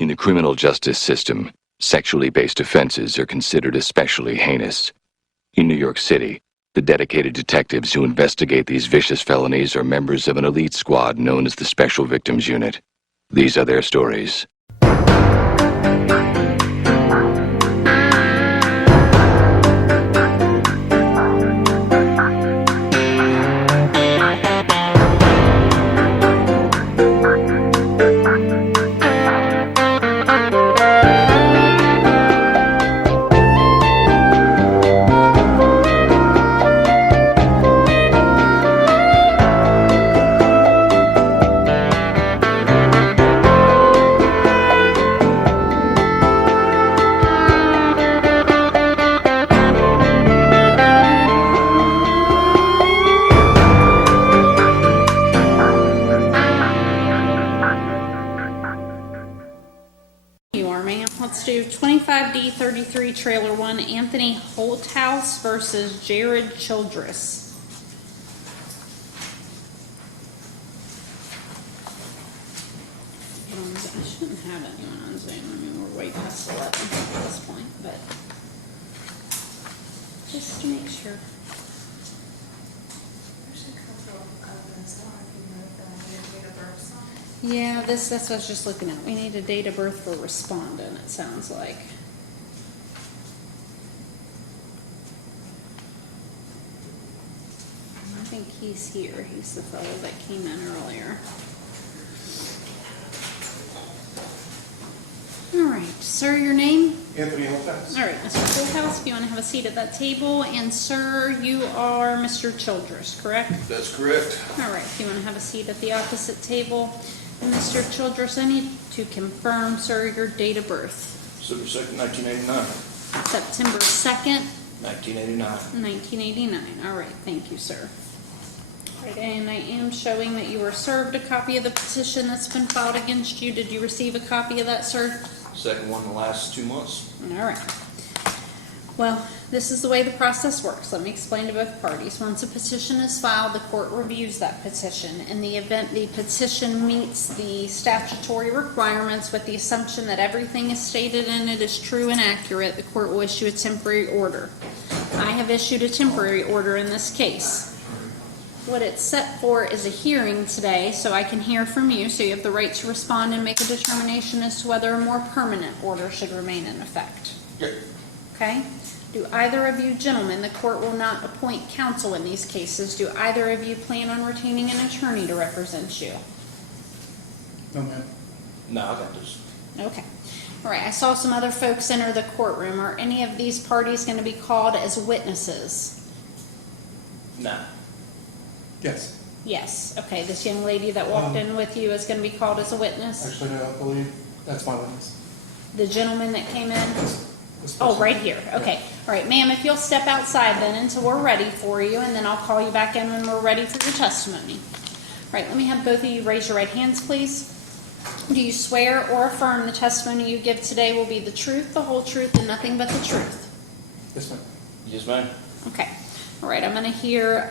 In the criminal justice system, sexually based offenses are considered especially heinous. In New York City, the dedicated detectives who investigate these vicious felonies are members of an elite squad known as the Special Victims Unit. These are their stories. Let's do 25D33 Trailer 1, Anthony Holthouse versus Jared Childress. I shouldn't have anyone on Zoom. I mean, we're way past 11 at this point, but just to make sure. Yeah, that's what I was just looking at. We need a date of birth for respondent, it sounds like. I think he's here. He's the fellow that came in earlier. All right, sir, your name? Anthony Holthouse. All right, Mr. Holthouse, if you want to have a seat at that table. And sir, you are Mr. Childress, correct? That's correct. All right, if you want to have a seat at the opposite table. And Mr. Childress, I need to confirm, sir, your date of birth. September 2nd, 1989. September 2nd, 1989. 1989. All right, thank you, sir. All right, and I am showing that you were served a copy of the petition that's been filed against you. Did you receive a copy of that, sir? Second one in the last 2 months. All right. Well, this is the way the process works. Let me explain to both parties. Once a petition is filed, the court reviews that petition. In the event the petition meets the statutory requirements with the assumption that everything is stated in it is true and accurate, the court will issue a temporary order. I have issued a temporary order in this case. What it's set for is a hearing today, so I can hear from you, so you have the right to respond and make a determination as to whether a more permanent order should remain in effect. Yep. Okay? Do either of you gentlemen, the court will not appoint counsel in these cases, do either of you plan on retaining an attorney to represent you? No, ma'am. No, I got this. Okay. All right, I saw some other folks enter the courtroom. Are any of these parties going to be called as witnesses? No. Yes. Yes. Okay, this young lady that walked in with you is going to be called as a witness? Actually, no, I believe that's my witness. The gentleman that came in? This Oh, person. right here. Okay. Yeah. All right, ma'am, if you'll step outside then until we're ready for you, and then I'll call you back in when we're ready for your testimony. All right, let me have both of you raise your right hands, please. Do you swear or affirm the testimony you give today will be the truth, the whole truth, and nothing but the truth? Yes, ma'am. Yes, ma'am. Okay. All right, I'm going to hear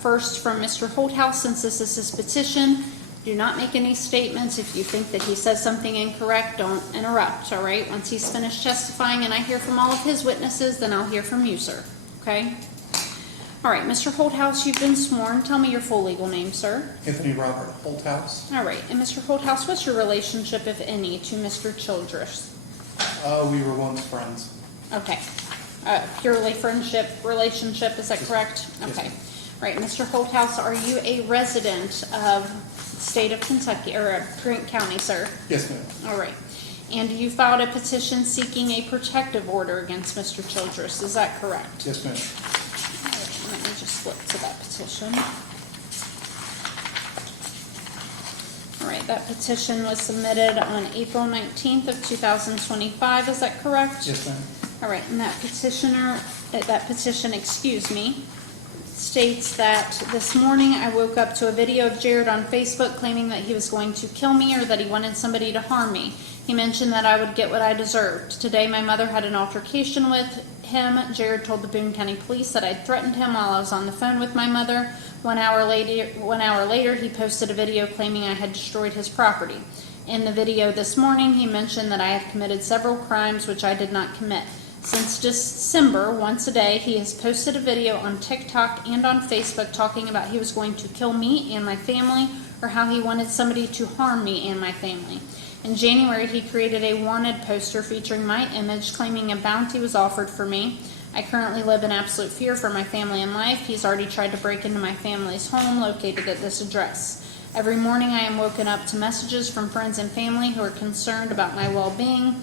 first from Mr. Holthouse, since this is his petition. Do not make any statements. If you think that he says something incorrect, don't interrupt, all right? Once he's finished testifying and I hear from all of his witnesses, then I'll hear from you, sir, okay? All right, Mr. Holthouse, you've been sworn. Tell me your full legal name, sir. Anthony Robert Holthouse. All right, and Mr. Holthouse, what's your relationship, if any, to Mr. Childress? We were once friends. Okay. Purely friendship relationship, is that correct? Yes, Okay. ma'am. All right, Mr. Holthouse, are you a resident of the state of Kentucky, or Grant County, sir? Yes, ma'am. All right. And you filed a petition seeking a protective order against Mr. Childress, is that correct? Yes, ma'am. All right, let me just flip to that petition. All right, that petition was submitted on April 19th of 2025, is that correct? Yes, ma'am. All right, and that petition, excuse me, states that this morning I woke up to a video of Jared on Facebook claiming that he was going to kill me or that he wanted somebody to harm me. He mentioned that I would get what I deserved. Today my mother had an altercation with him. Jared told the Boone County Police that I'd threatened him while I was on the phone with my mother. 1 hour later, he posted a video claiming I had destroyed his property. In the video this morning, he mentioned that I have committed several crimes which I did not commit. Since December, once a day, he has posted a video on TikTok and on Facebook talking about he was going to kill me and my family, or how he wanted somebody to harm me and my family. In January, he created a wanted poster featuring my image, claiming a bounty was offered for me. I currently live in absolute fear for my family and life. He's already tried to break into my family's home located at this address. Every morning I am woken up to messages from friends and family who are concerned about my well-being,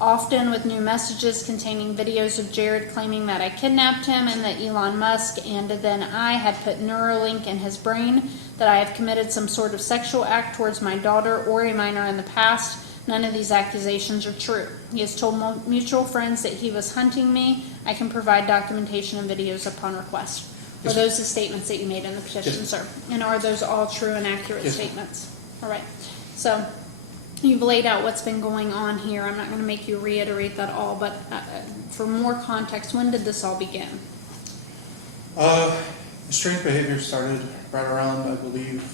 often with new messages containing videos of Jared claiming that I kidnapped him and that Elon Musk and then I had put Neuralink in his brain, that I have committed some sort of sexual act towards my daughter or a minor in the past. None of these accusations are true. He has told mutual friends that he was hunting me. I can provide documentation and videos upon request. Are those the statements that you made in the petition, Yes. sir? And are those all true and accurate Yes. statements? All right. So you've laid out what's been going on here. I'm not going to make you reiterate that all, but for more context, when did this all begin? The strange behavior started right around, I believe,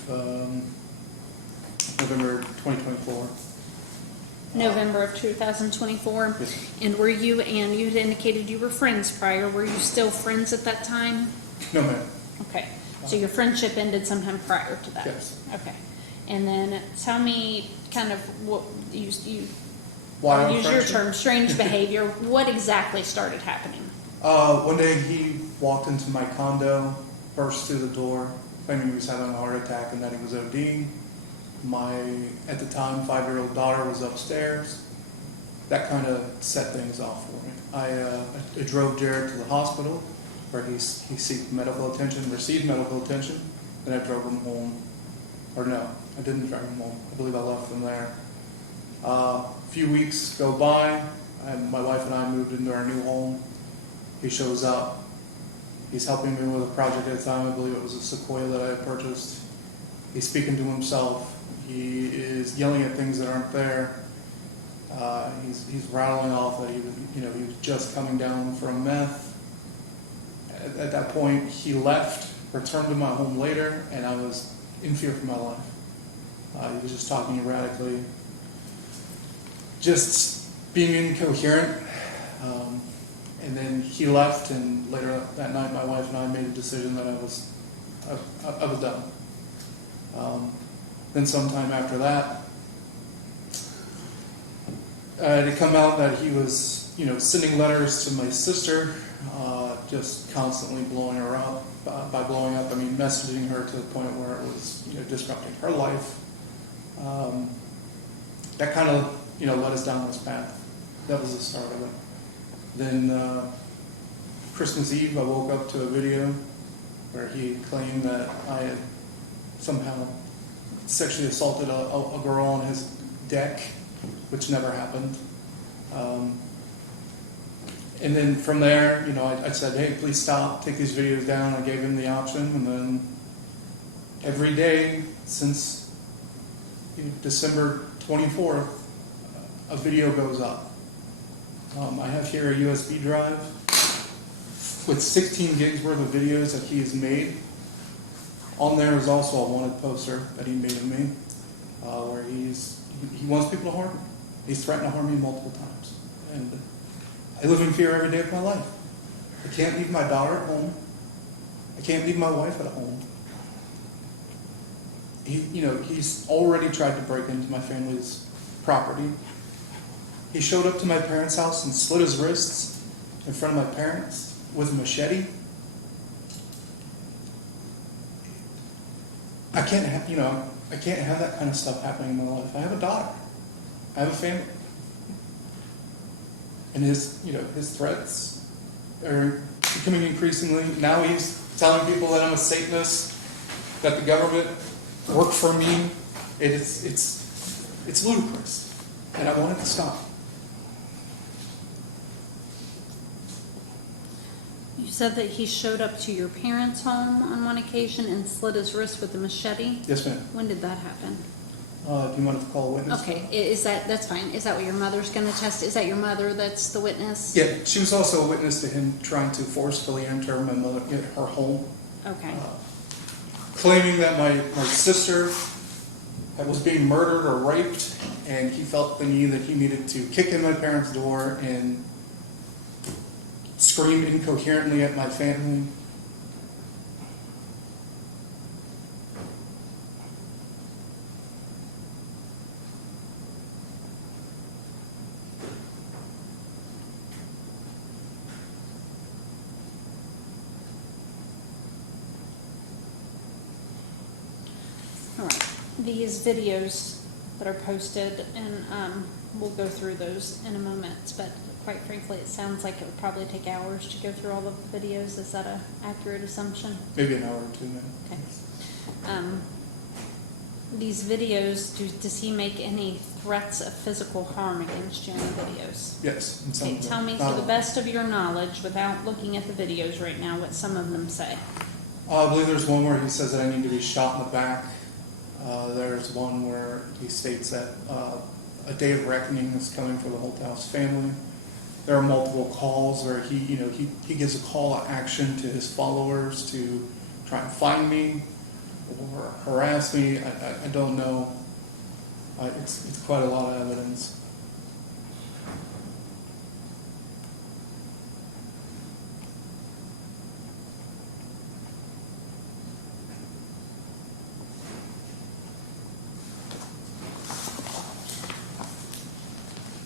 November 2024. November of 2024. Yes. And you had indicated you were friends prior. Were you still friends at that time? No, ma'am. Okay. So your friendship ended sometime prior to that? Yes. Okay. And then tell me kind of what you Why I'll our use your friendship? term, strange behavior. What exactly started happening? One day he walked into my condo, burst through the door, claiming he was having a heart attack and that he was ODing. My, at the time, 5-year-old daughter was upstairs. That kind of set things off for me. I drove Jared to the hospital where he received medical attention, then I drove him home. Or no, I didn't drive him home. I believe I left him there. A few weeks go by, and my wife and I moved into our new home. He shows up. He's helping me with a project at the time. I believe it was a Sequoia that I had purchased. He's speaking to himself. He is yelling at things that aren't there. He's rattling off that he was just coming down from meth. At that point, he left, returned to my home later, and I was in fear for my life. He was just talking erratically, just being incoherent. And then he left, and later that night, my wife and I made a decision that I was done. Then sometime after that, it had come out that he was, sending letters to my sister, just constantly blowing her up. By blowing up, I mean messaging her to the point where it was, disrupting her life. That kind of, led us down this path. That was the start of it. Then Christmas Eve, I woke up to a video where he claimed that I had somehow sexually assaulted a girl on his deck, which never happened. And then from there, I said, hey, please stop, take these videos down. I gave him the option, and then every day since December 24th, a video goes up. I have here a USB drive with 16 gigs worth of videos that he has made. On there is also a wanted poster that he made of me, where he wants people to harm me. He's threatened to harm me multiple times. And I live in fear every day of my life. I can't leave my daughter at home. I can't leave my wife at home. He's already tried to break into my family's property. He showed up to my parents' house and slit his wrists in front of my parents with a machete. I can't have that kind of stuff happening in my life. I have a daughter. I have a family. And his threats are becoming increasingly, now he's telling people that I'm a Satanist, that the government worked for me. It's ludicrous. And I want it to stop. You said that he showed up to your parents' home on one occasion and slit his wrist with a machete? Yes, ma'am. When did that happen? Do you want to call a witness? Okay, that's fine. Is that what your mother's going to test? Is that your mother that's the witness? Yeah, she was also a witness to him trying to forcefully enter her home. Okay. Claiming that my sister was being murdered or raped and he felt the need that he needed to kick in my parents' door and scream incoherently at my family. All right, these videos that are posted, and we'll go through those in a moment, but quite frankly, it sounds like it would probably take hours to go through all of the videos. Is that an accurate assumption? Maybe an hour or two, man. Okay. These videos, does he make any threats of physical harm against you in the videos? Yes. and some Okay, of them. tell me Not to the all. best of your knowledge, without looking at the videos right now, what some of them say. I believe there's one where he says that I need to be shot in the back. There's one where he states that a day of reckoning is coming for the Holthouse family. There are multiple calls where he gives a call to action to his followers to try and find me or harass me. I don't know. It's quite a lot of evidence.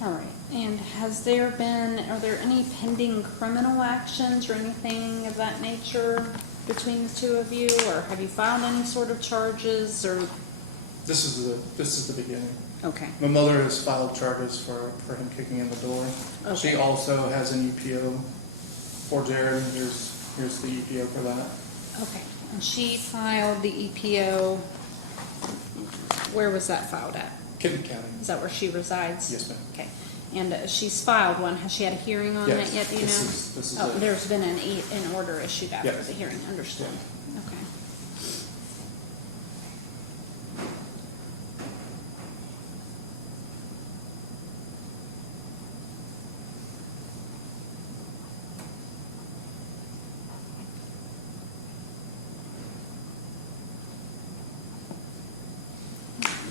All right, and are there any pending criminal actions or anything of that nature between the two of you? Or have you filed any sort of charges or? This is the beginning. Okay, My mother has filed charges for him kicking in the door. Okay. She also has an EPO for Jared. Here's the EPO for that. okay. And she filed the EPO, where was that filed at? Kitten County. Is that where she resides? Yes, ma'am. Okay. And she's filed one. Has she had a hearing on Yes, that yet, do you know? this is Oh, it. there's been an order issued after Yes. the hearing, understood. Okay.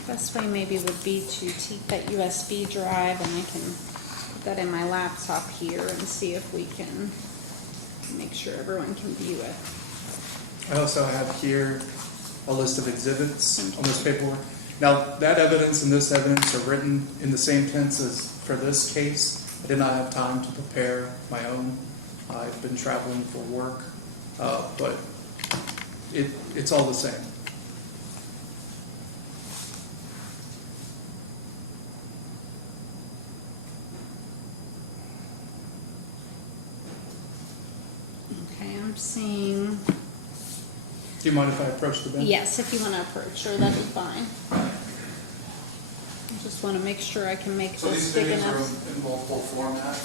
Best way maybe would be to take that USB drive, and I can put that in my laptop here and see if we can make sure everyone can view it. I also have here a list of exhibits on this paperwork. Now, that evidence and this evidence are written in the same tense as for this case. I did not have time to prepare my own. I've been traveling for work, but it's all the same. Okay, I'm seeing, Do you mind if I approach the bench? yes, if you want to approach her, that'd be fine. I just want to make sure I can make So this these big videos are enough. in multiple format.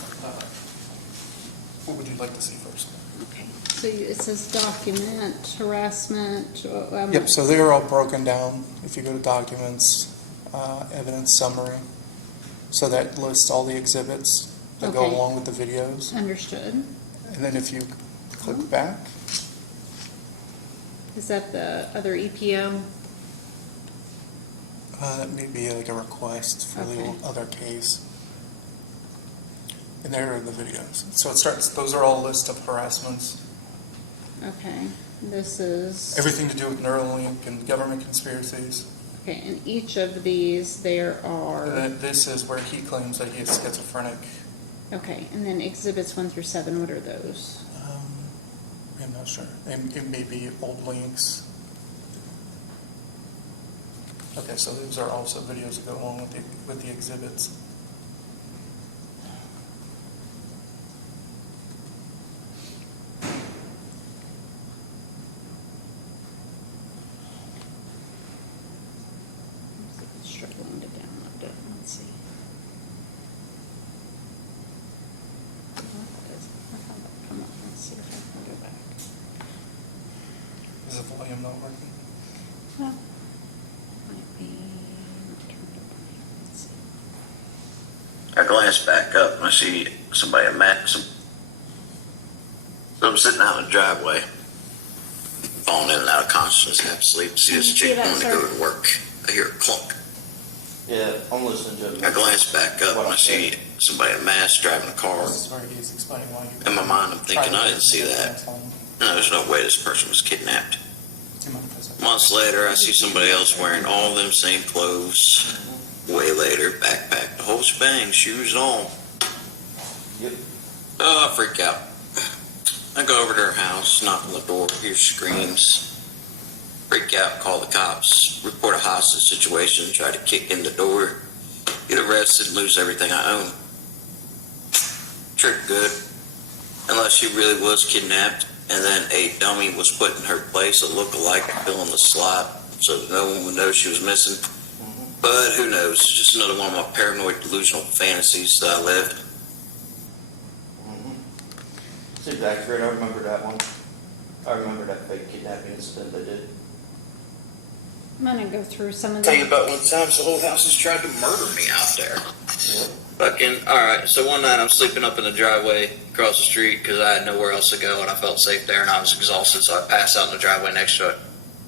What would you like to see first? Okay, so it says document, harassment. Yep, so they're all broken down. If you go to documents, evidence summary. So that lists all the exhibits that go Okay. along with the videos. Understood. And then if you click back, Is that the other E EPO? that may be like a request for the Okay. other case. And there are the videos. So it starts, those are all lists of harassments. Okay, this is, Everything to do with Neuralink and government conspiracies. okay, in each of these, there And are, then this is where he claims that he is schizophrenic. okay, and then exhibits 1 through 7, what are those? I'm not sure. It may be old links. Okay, so those are also videos that go along with the exhibits. I'm struggling to download it, let's see. What is it? I found that come up, let's see if I can go back. Is the volume not working? Well, might be turned up on here, let's see. I glance back up and I see somebody, I'm sitting out in the driveway, falling in and out of consciousness, half asleep. See this Did you see chick that, going to go sir? to work. I hear a clunk. Yeah, I'm listening to I glance back up and I see somebody in a mask driving a car. This is where he is explaining why you. In my mind, I'm thinking, I didn't see that. No, there's no way this person was kidnapped. Months later, I see somebody else wearing all them same clothes. Way later, backpack, the whole shebang, shoes and all. Yep. Oh, I freak out. I go over to her house, knock on the door, hear screams. Freak out, call the cops, report a hostage situation, try to kick in the door, get arrested, lose everything I own. Trick good. Unless she really was kidnapped, and then a dummy was put in her place, a look-alike to fill in the slot, so that no one would know she was missing. But who knows? It's just another one of my paranoid, delusional fantasies that I lived. Seems accurate. I remember that one. I remember that fake kidnapping incident they did. I'm gonna go through some of Tell you the, about one time the whole house has tried to murder me out there. Yep. Fucking, alright, so one night I'm sleeping up in the driveway across the street because I had nowhere else to go and I felt safe there and I was exhausted, so I passed out in the driveway next to it.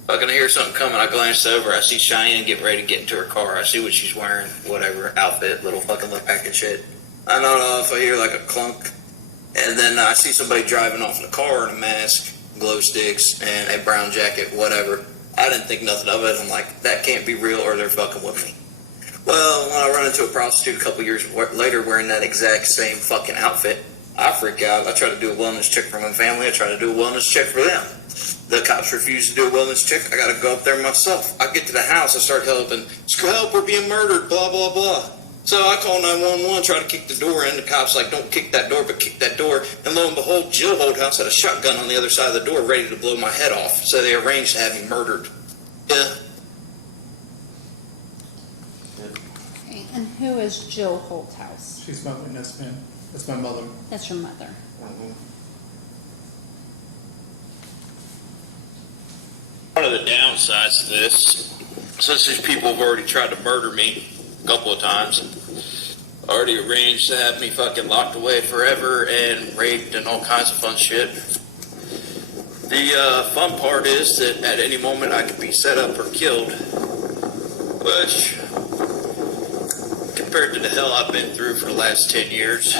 Fucking I hear something coming, I glance over, I see Cheyenne get ready to get into her car, I see what she's wearing, whatever, outfit, little fucking lip pack and shit. I don't know if I hear like a clunk, and then I see somebody driving off in a car in a mask, glow sticks, and a brown jacket, whatever. I didn't think nothing of it, I'm like, that can't be real or they're fucking with me. Well, when I run into a prostitute a couple years later wearing that exact same fucking outfit, I freak out. I try to do a wellness check for my family. I try to do a wellness check for them. The cops refuse to do a wellness check. I got to go up there myself. I get to the house. I start helping. Help, we're being murdered, blah, blah, blah. So I call 911, try to kick the door in. The cop's like, don't kick that door, but kick that door. And lo and behold, Jill Holdhouse had a shotgun on the other side of the door ready to blow my head off. So they arranged to have me murdered. Yeah. okay, and who is Jill Holthouse? She's my witness, man. That's my mother. That's your mother. One of the downsides of this, since these people have already tried to murder me a couple of times, already arranged to have me fucking locked away forever and raped and all kinds of fun shit. The fun part is that at any moment I could be set up or killed, which, compared to the hell I've been through for the last 10 years,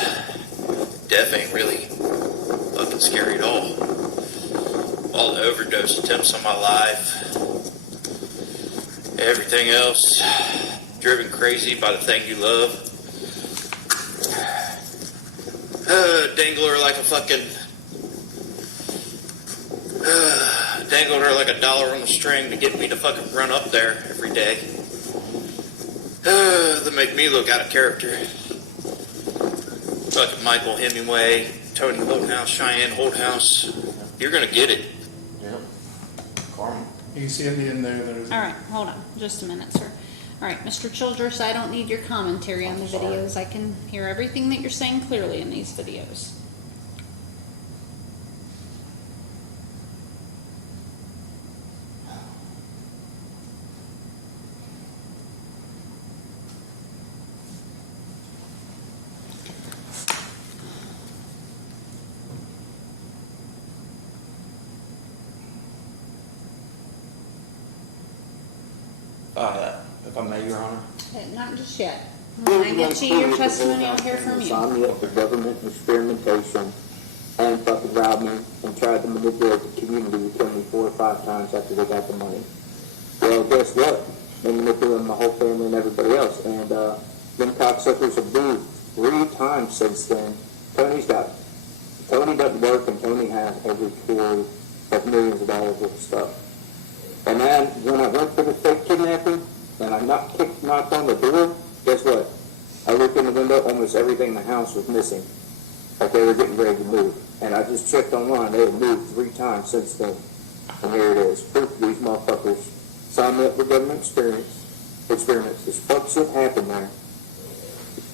death ain't really fucking scary at all. All the overdose attempts on my life, everything else, driven crazy by the thing you love. Dangle her like a fucking, dangle her like $1 on the string to get me to fucking run up there every day. That make me look out of character. Fucking Michael Hemingway, Tony Holthouse, Cheyenne Holthouse. You're gonna get it. Yep. Karma. You can see at the end there, there's All right, hold on, just a minute, sir. All right, Mr. Childress, I don't need your commentary on the videos. I can hear everything that you're saying clearly in these videos. If I may, Your Honor. Not just yet. When I get to your testimony, I'll hear from you. Signed me up for government experimentation and fucking robbed me and tried to manipulate the community to kill me 4 or 5 times after they got the money. Well, guess what? They manipulated my whole family and everybody else. And them cocksuckers have moved 3 times since then. Tony doesn't work, and Tony has every clue of millions of dollars worth of stuff. And then when I went for the fake kidnapping, and I knocked on the door, guess what? I looked in the window, almost everything in the house was missing. Like they were getting ready to move. And I just checked online, they had moved 3 times since then. And here it is. Proof these motherfuckers signed me up for government experiments. This fuck shit happened there.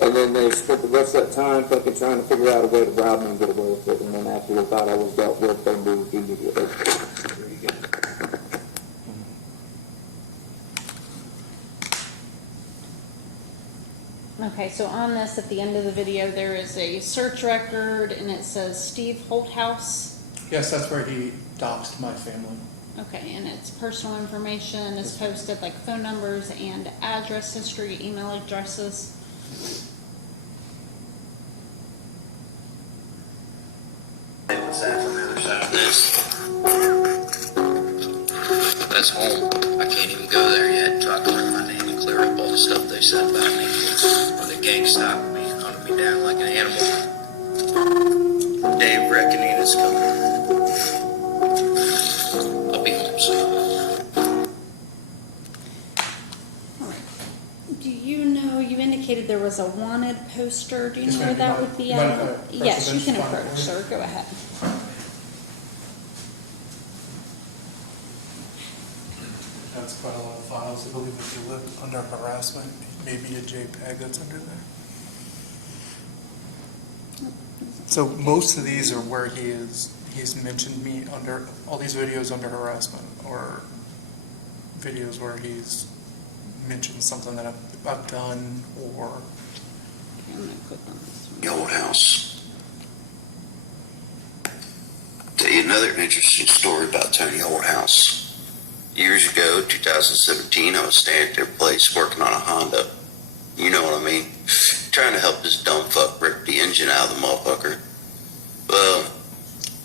And then they spent the rest of that time fucking trying to figure out a way to rob me and get away with it. And then after they thought I was dealt with, they moved immediately. There you go. Okay, so on this, at the end of the video, there is a search record, and it says Steve Holthouse. yes, that's where he doxed my family. Okay, and it's personal information is posted, like phone numbers and address history, email addresses. What's that from the other side of this? That's home. I can't even go there yet until I clear my name and clear up all the stuff they said about me. Or the gang stopped me, hunted me down like an animal. Day of reckoning is coming. I'll be home soon. All right. Do you know, you indicated there was a wanted poster. Do you Yes, know where ma'am. that would be Mind at? if I approach Yes, the you bench can file for approach, you? sir. Go ahead. That's quite a lot of files. I believe if you live under harassment, maybe a JPEG that's under there. So most of these are where he's mentioned me under, all these videos under harassment, or videos where he's mentioned something that I've done, or Okay, I'm gonna click on this one. The old house. Tell you another interesting story about Tony Oldhouse. Years ago, 2017, I was staying at their place working on a Honda. You know what I mean? Trying to help this dumb fuck rip the engine out of the motherfucker. Well,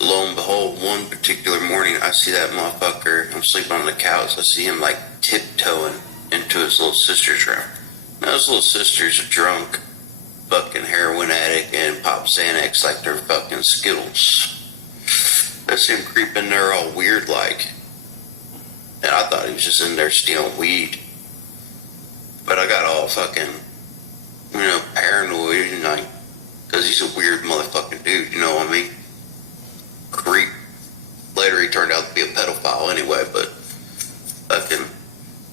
lo and behold, one particular morning, I see that motherfucker. I'm sleeping on the couch. I see him like tiptoeing into his little sister's room. Now, his little sister's a drunk, fucking heroin addict, and pop Xanax like they're fucking Skittles. I see him creep in there all weird like. And I thought he was just in there stealing weed. But I got all fucking, paranoid and like, cause he's a weird motherfucking dude, you know what I mean? Creep. Later he turned out to be a pedophile anyway, but fucking,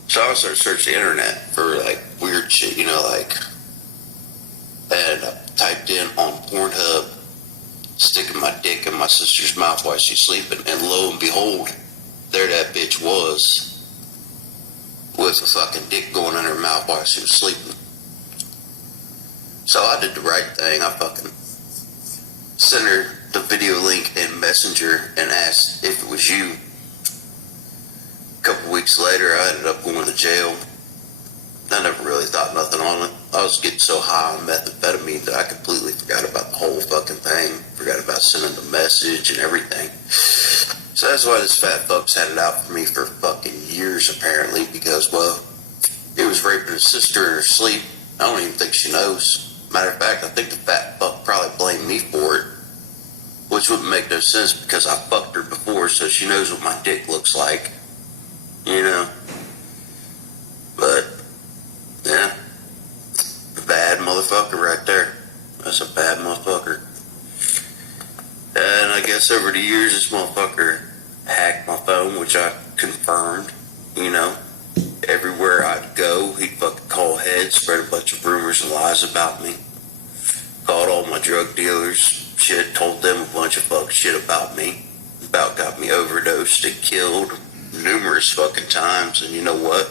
so I started searching the internet for like weird shit, and I typed in on Pornhub, sticking my dick in my sister's mouth while she's sleeping, and lo and behold, there that bitch was, with a fucking dick going in her mouth while she was sleeping. So I did the right thing. I fucking sent her the video link in Messenger and asked if it was you. A couple weeks later, I ended up going to jail. I never really thought nothing on it. I was getting so high on methamphetamine that I completely forgot about the whole fucking thing. Forgot about sending the message and everything. So that's why this fat fuck's had it out for me for fucking years, apparently, because, well, he was raping his sister in her sleep. I don't even think she knows. Matter of fact, I think the fat fuck probably blamed me for it, which wouldn't make no sense because I fucked her before, so she knows what my dick looks like, But, yeah, bad motherfucker right there. That's a bad motherfucker. And I guess over the years, this motherfucker hacked my phone, which I confirmed, Everywhere I'd go, he'd fucking call ahead, spread a bunch of rumors and lies about me. Called all my drug dealers, shit, told them a bunch of fuck shit about me. About got me overdosed and killed numerous fucking times, and you know what?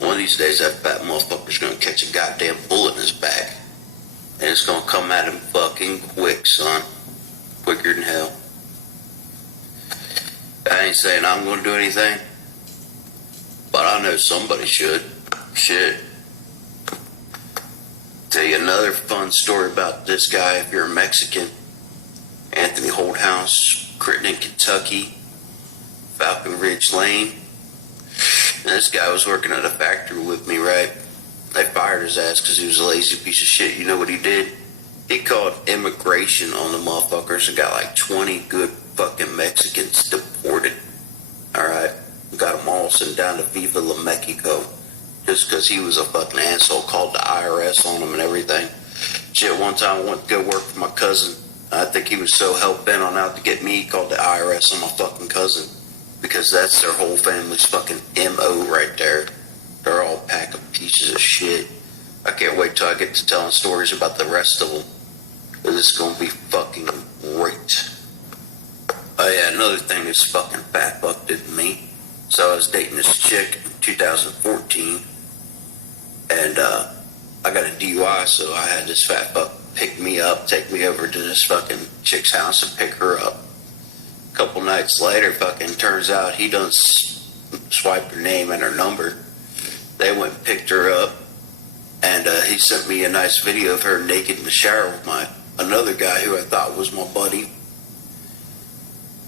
One of these days, that fat motherfucker's gonna catch a goddamn bullet in his back. And it's gonna come at him fucking quick, son. Quicker than hell. I ain't saying I'm gonna do anything, but I know somebody should. Shit. Tell you another fun story about this guy, if you're a Mexican. Anthony Holdhouse, Crittenden, Kentucky, Falcon Ridge Lane. And this guy was working at a factory with me, right? They fired his ass because he was a lazy piece of shit. You know what he did? He called immigration on the motherfuckers and got like 20 good fucking Mexicans deported. Alright? Got them all sent down to Viva La Mexico. Just because he was a fucking asshole, called the IRS on him and everything. Shit, one time I went to go work for my cousin. I think he was so hell-bent on out to get me, he called the IRS on my fucking cousin. Because that's their whole family's fucking MO right there. They're all a pack of pieces of shit. I can't wait till I get to telling stories about the rest of them. This is gonna be fucking great. Oh yeah, another thing this fucking fat fuck did to me. So I was dating this chick in 2014. And I got a DUI, so I had this fat fuck pick me up, take me over to this fucking chick's house and pick her up. couple nights later, fucking turns out he done swiped her name and her number. They went and picked her up, and he sent me a nice video of her naked in the shower with another guy who I thought was my buddy.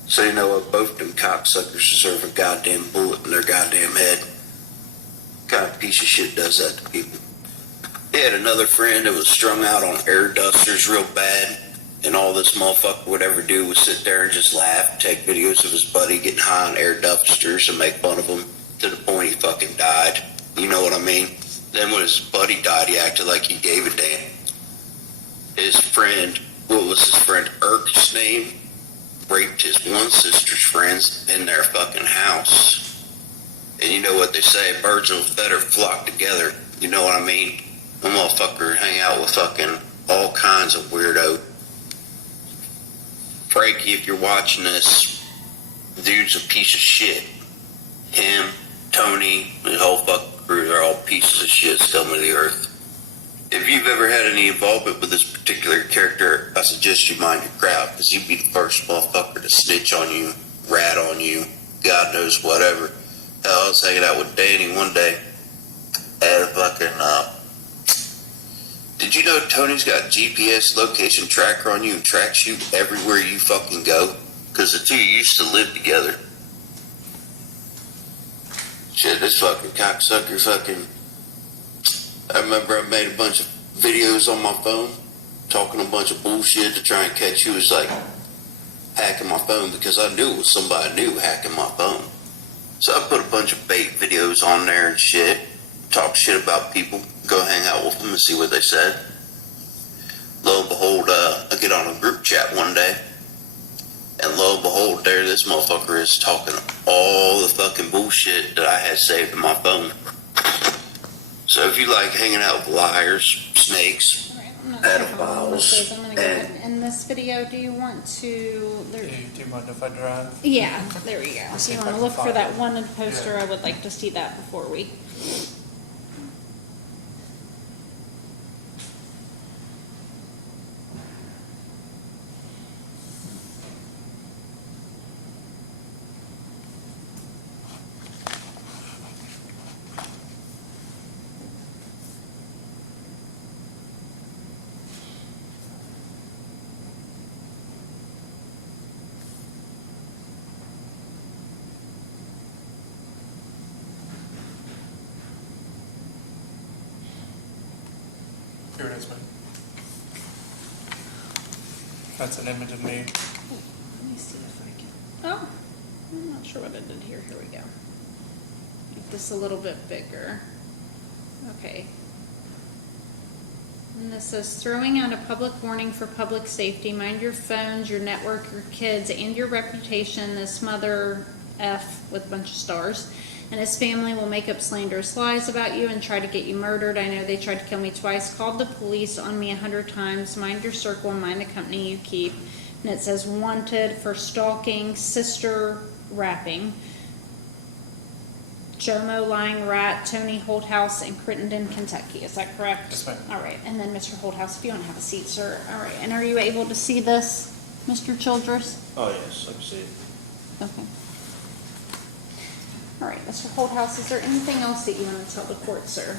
So you know what? Both them cocksuckers deserve a goddamn bullet in their goddamn head. What kind of piece of shit does that to people? He had another friend that was strung out on air dusters real bad, and all this motherfucker would ever do was sit there and just laugh, take videos of his buddy getting high on air dusters and make fun of him to the point he fucking died. You know what I mean? Then when his buddy died, he acted like he gave a damn. His friend, what was his friend Erk's name? Raped his one sister's friends in their fucking house. And you know what they say, birds of a feather flock together. You know what I mean? A motherfucker hang out with fucking all kinds of weirdo. Frankie, if you're watching this, dude's a piece of shit. Him, Tony, the whole fucking crew, they're all pieces of shit scum of the earth. If you've ever had any involvement with this particular character, I suggest you mind your crowd, because you'd be the first motherfucker to snitch on you, rat on you, God knows whatever. Hell, I was hanging out with Danny one day at a fucking, did you know Tony's got a GPS location tracker on you and tracks you everywhere you fucking go? Because the two used to live together. Shit, this fucking cocksucker fucking... I remember I made a bunch of videos on my phone, talking a bunch of bullshit to try and catch who was like hacking my phone, because I knew it was somebody new hacking my phone. So I put a bunch of bait videos on there and shit, talk shit about people, go hang out with them and see what they said. Lo and behold, I get on a group chat one day, and lo and behold, there this motherfucker is talking all the fucking bullshit that I had saved in my phone. So if you like hanging out with liars, snakes, All right, I'm not sure how long this pedophiles, is. I'm gonna go ahead and end this video. Do you want to, Do you mind if I drive? yeah, there we go. see You if wanna I can look for find that it. wanted poster? Yeah. I would like to see that before we. Here it is, man. That's an image of me. Let me see if I can. Oh, I'm not sure what I did here. Here we go. Make this a little bit bigger. Okay. And this says, throwing out a public warning for public safety. Mind your phones, your network, your kids, and your reputation. This mother F with a bunch of stars and his family will make up slanderous lies about you and try to get you murdered. I know they tried to kill me twice, called the police on me 100 times. Mind your circle and mind the company you keep. And it says wanted for stalking, sister rapping, Jomo Lying Rat, Tony Holthouse in Crittenden, Kentucky. Is that correct? Yes, ma'am. All right. And then Mr. Holthouse, if you want to have a seat, sir. All right. And are you able to see this, Mr. Childress? Oh, yes, I can see it. Okay. All right, Mr. Holthouse, is there anything else that you want to tell the court, sir?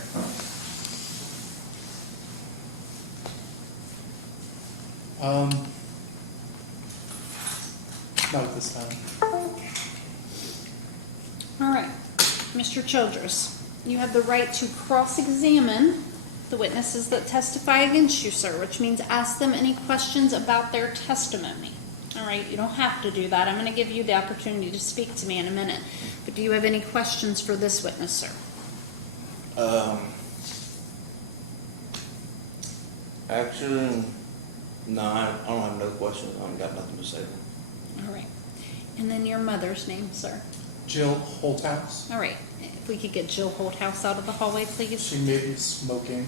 Not at this time. All right, Mr. Childress, you have the right to cross-examine the witnesses that testify against you, sir, which means ask them any questions about their testimony. All right, you don't have to do that. I'm going to give you the opportunity to speak to me in a minute. But do you have any questions for this witness, sir? Actually, no, I don't have no questions. I got nothing to say. All right. And then your mother's name, sir? Jill Holthouse. All right. If we could get Jill Holthouse out of the hallway, please. She may be smoking.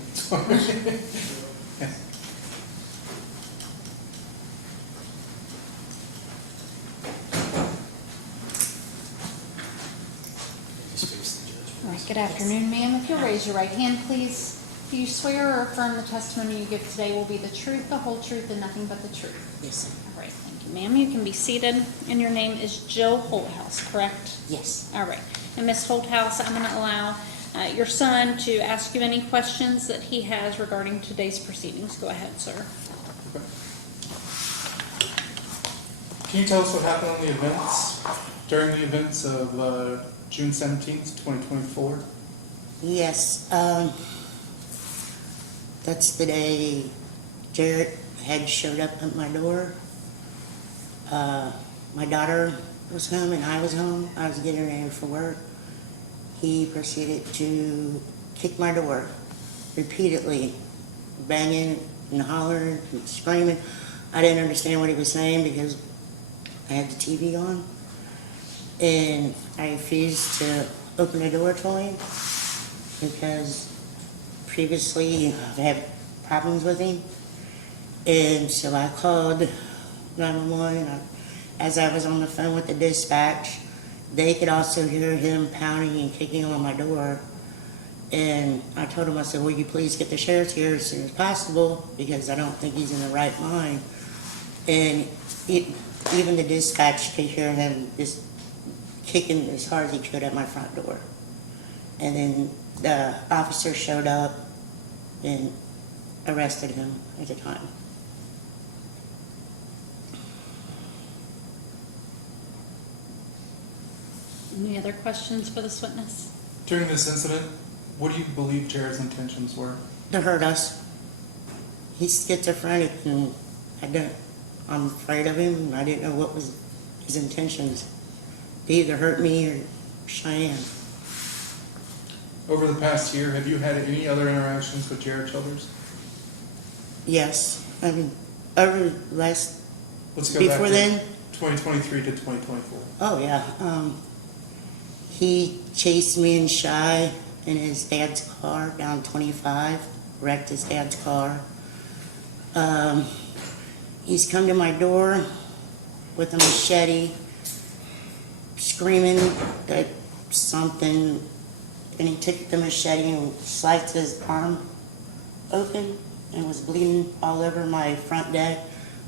All right, good afternoon, ma'am. If you'll raise your right hand, please. Do you swear or affirm the testimony you give today will be the truth, the whole truth, and nothing but the truth? Yes, sir. All right, thank you, Ma'am, you can be seated, and your name is Jill Holthouse, correct? Yes. All right. And Ms. Holthouse, I'm going to allow your son to ask you any questions that he has regarding today's proceedings. Go ahead, sir. Can you tell us what happened on the events, during the events of June 17th, 2024? Yes. That's the day Jarrett had showed up at my door. My daughter was home and I was home. I was getting ready for work. He proceeded to kick my door repeatedly, banging and hollering and screaming. I didn't understand what he was saying because I had the TV on. And I refused to open the door to him because previously I've had problems with him. And so I called 911. As I was on the phone with the dispatch, they could also hear him pounding and kicking on my door. And I told him, I said, will you please get the sheriff here as soon as possible because I don't think he's in the right mind. And even the dispatch could hear him just kicking as hard as he could at my front door. And then the officer showed up and arrested him at the time. Any other questions for this witness? During this incident, what do you believe Jared's intentions were? To hurt us. He's schizophrenic and I'm afraid of him and I didn't know what was his intentions. To either hurt me or Cheyenne. Over the past year, have you had any other interactions with Jared Childers? Yes. I mean, over the last, Let's go before back to then, 2023 to 2024. oh yeah. He chased me and Shy in his dad's car down 25, wrecked his dad's car. He's come to my door with a machete, screaming that something, and he took the machete and sliced his arm open and was bleeding all over my front deck.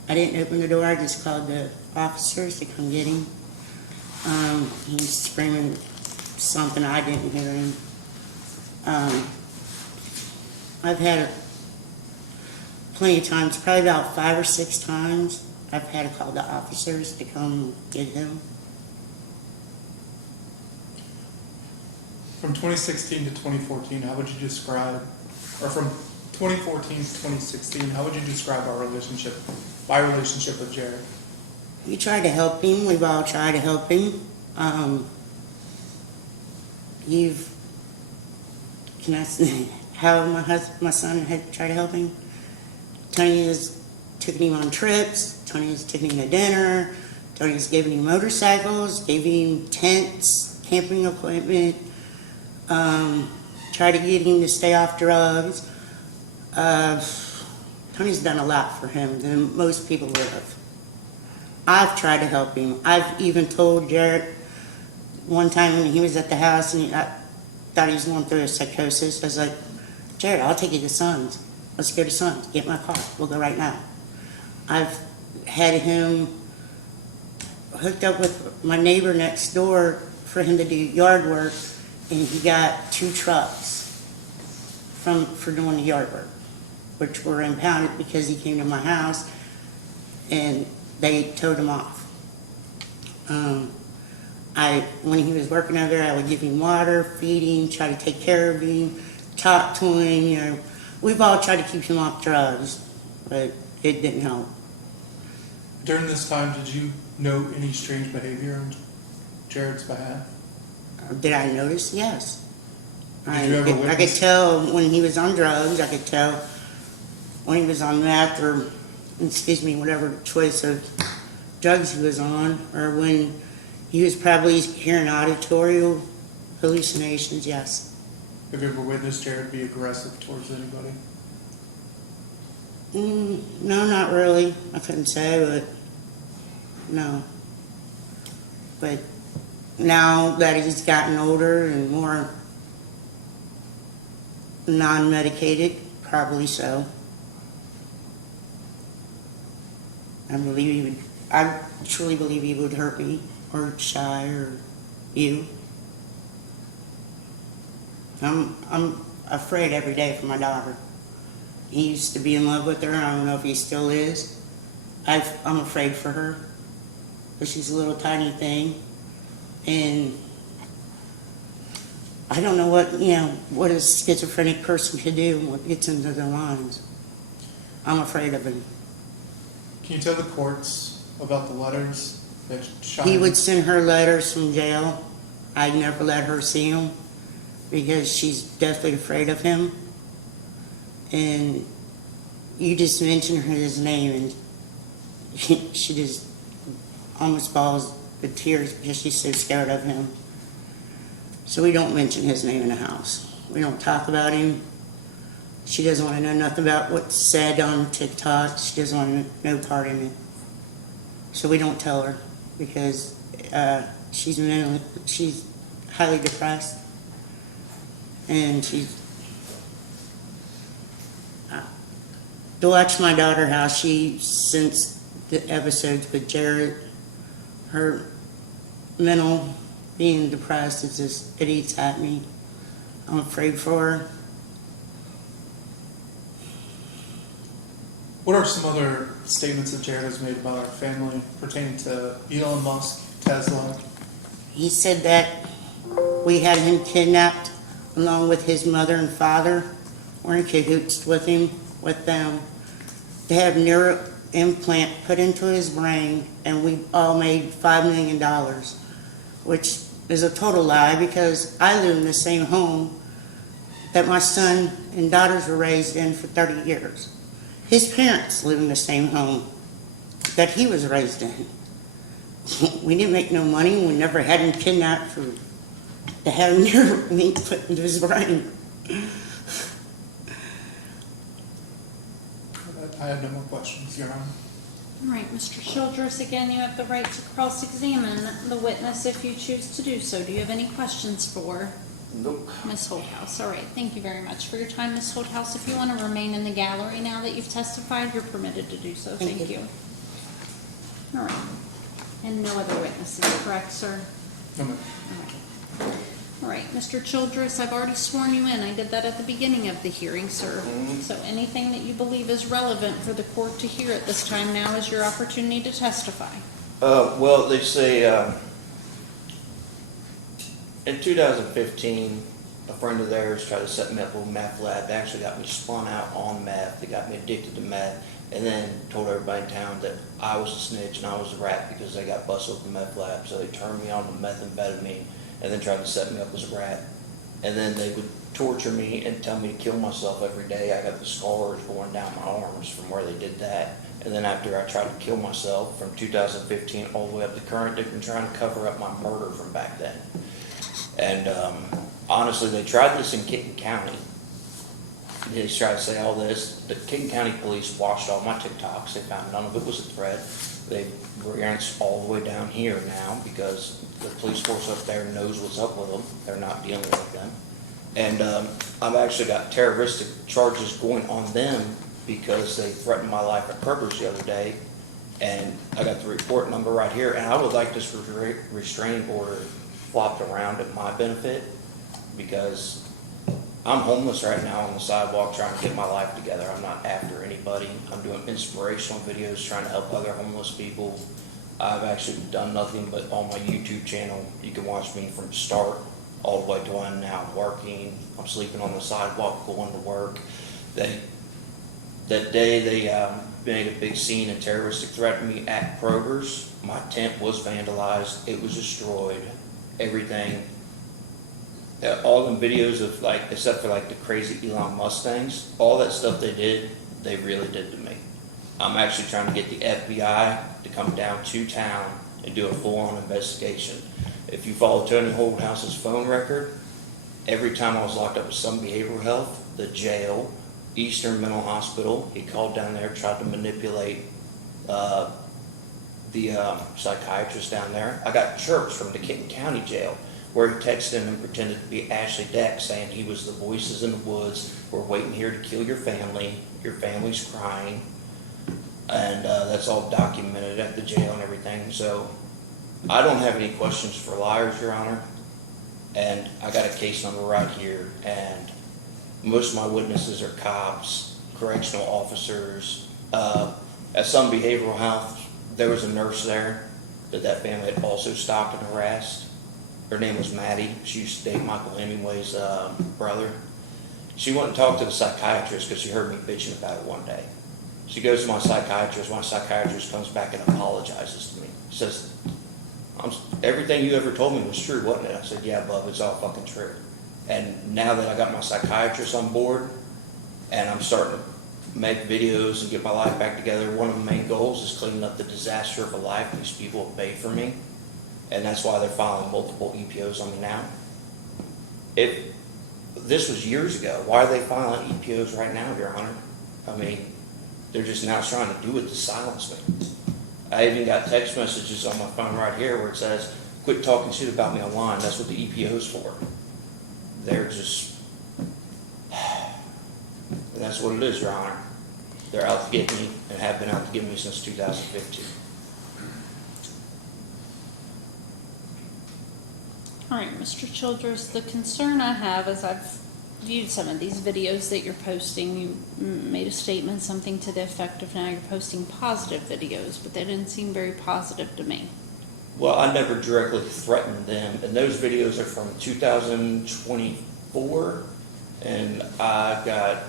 I didn't open the door, I just called the officers to come get him. He was screaming something, I didn't hear him. I've had plenty of times, probably about 5 or 6 times, I've had to call the officers to come get him. From 2016 to 2014, how would you describe, or from 2014 to 2016, how would you describe our relationship, my relationship with Jared? We tried to help him, we've all tried to help him. Can I say how my son had tried to help him? Tony has taken him on trips, Tony has taken him to dinner, Tony has given him motorcycles, gave him tents, camping equipment, tried to get him to stay off drugs. Tony's done a lot for him than most people would have. I've tried to help him. I've even told Jared one time when he was at the house and I thought he was going through a psychosis. I was like, Jared, I'll take you to Sons. Let's go to Sons. Get my car. We'll go right now. I've had him hooked up with my neighbor next door for him to do yard work, and he got 2 trucks for doing the yard work, which were impounded because he came to my house and they towed him off. When he was working over there, I would give him water, feed him, try to take care of him, talk to him. You know, we've all tried to keep him off drugs, but it didn't help. During this time, did you note any strange behavior on Jared's behalf? Did I notice? Yes. Did you ever I could witness? tell when he was on drugs. I could tell when he was on meth or, whatever choice of drugs he was on, or when he was probably hearing auditory hallucinations. Yes. Have you ever witnessed Jared be aggressive towards anybody? No, not really. I couldn't say, but no. But now that he's gotten older and more non-medicated, probably so. I believe I truly believe he would hurt me, or Shy, or you. I'm afraid every day for my daughter. He used to be in love with her. I don't know if he still is. I'm afraid for her, because she's a little tiny thing, and I don't know what a schizophrenic person could do and what gets into their minds. I'm afraid of him. Can you tell the courts about the letters that Cheyenne? He would send her letters from jail. I never let her see them because she's deathly afraid of him. And you just mentioned his name, and she just almost balls with tears because she's so scared of him. So we don't mention his name in the house. We don't talk about him. She doesn't want to know nothing about what's said on TikTok. She doesn't want no part in it. So we don't tell her because she's highly depressed, and to watch my daughter how since the episodes with Jared, her mental being depressed, it eats at me. I'm afraid for her. What are some other statements that Jared has made about our family pertaining to Elon Musk, Tesla? He said that we had him kidnapped along with his mother and father. We're in cahoots with them. They have neuro implant put into his brain, and we all made $5 million, which is a total lie because I live in the same home that my son and daughters were raised in for 30 years. His parents live in the same home that he was raised in. We didn't make no money. We never had him kidnapped to have Neuralink put into his brain. I have no more questions, Your Honor. All right, Mr. Childress, again, you have the right to cross-examine the witness if you choose to do so. Do you have any questions for Nope. Ms. Holthouse? All right, thank you very much for your time, Ms. Holthouse. If you want to remain in the gallery now that you've testified, you're permitted to do so. Thank Thank you. you. All right. And no other witnesses, correct, sir? No, ma'am. All right, Mr. Childress, I've already sworn you in. I did that at the beginning of the hearing, sir. So anything that you believe is relevant for the court to hear at this time now is your opportunity to testify. Well, they say, in 2015, a friend of theirs tried to set me up with a meth lab. They actually got me spun out on meth. They got me addicted to meth, and then told everybody in town that I was a snitch and I was a rat because they got busted with the meth lab. So they turned me on to methamphetamine and then tried to set me up as a rat. And then they would torture me and tell me to kill myself every day. I got the scars going down my arms from where they did that. And then after I tried to kill myself from 2015 all the way up to current, they've been trying to cover up my murder from back then. And honestly, they tried this in Kitten County. They tried to say all this. The Kitten County police watched all my TikToks. They found none of it was a threat. They branched all the way down here now because the police force up there knows what's up with them. They're not dealing with them. And I've actually got terroristic charges going on them because they threatened my life at Kroger's the other day. And I got the report number right here. And I would like this restraining order flopped around at my benefit because I'm homeless right now on the sidewalk trying to get my life together. I'm not after anybody. I'm doing inspirational videos trying to help other homeless people. I've actually done nothing but on my YouTube channel, you can watch me from start all the way to I'm now working. I'm sleeping on the sidewalk going to work. That day they made a big scene and terroristic threatened me at Kroger's. My tent was vandalized. It was destroyed. Everything. All them videos of like, except for like the crazy Elon Musk things, all that stuff they did, they really did to me. I'm actually trying to get the FBI to come down to town and do a full-on investigation. If you follow Tony Holthouse's phone record, every time I was locked up with some behavioral health, the jail, Eastern Mental Hospital, he called down there, tried to manipulate the psychiatrist down there. I got chirps from the Kitten County jail where he texted him and pretended to be Ashley Deck saying he was the voices in the woods. We're waiting here to kill your family. Your family's crying. And that's all documented at the jail and everything. So I don't have any questions for liars, Your Honor. And I got a case number right here. And most of my witnesses are cops, correctional officers. At some behavioral health, there was a nurse there that family had also stalked and harassed. Her name was Maddie. She used to date Michael Hemingway's brother. She went and talked to the psychiatrist because she heard me bitching about it one day. She goes to my psychiatrist. My psychiatrist comes back and apologizes to me. Says, everything you ever told me was true, wasn't it? I said, yeah, bub, it's all fucking true. And now that I got my psychiatrist on board and I'm starting to make videos and get my life back together, one of the main goals is cleaning up the disaster of a life these people have paid for me. And that's why they're filing multiple EPOs on me now. If this was years ago, why are they filing EPOs right now, Your Honor? I mean, they're just now trying to do it to silence me. I even got text messages on my phone right here where it says, quit talking shit about me online. That's what the EPO's for. They're just, and that's what it is, Your Honor. They're out to get me and have been out to get me since 2015. All right, Mr. Childress, the concern I have is I've viewed some of these videos that you're posting. You made a statement, something to the effect of now you're posting positive videos, but they didn't seem very positive to me. Well, I never directly threatened them, and those videos are from 2024, and I got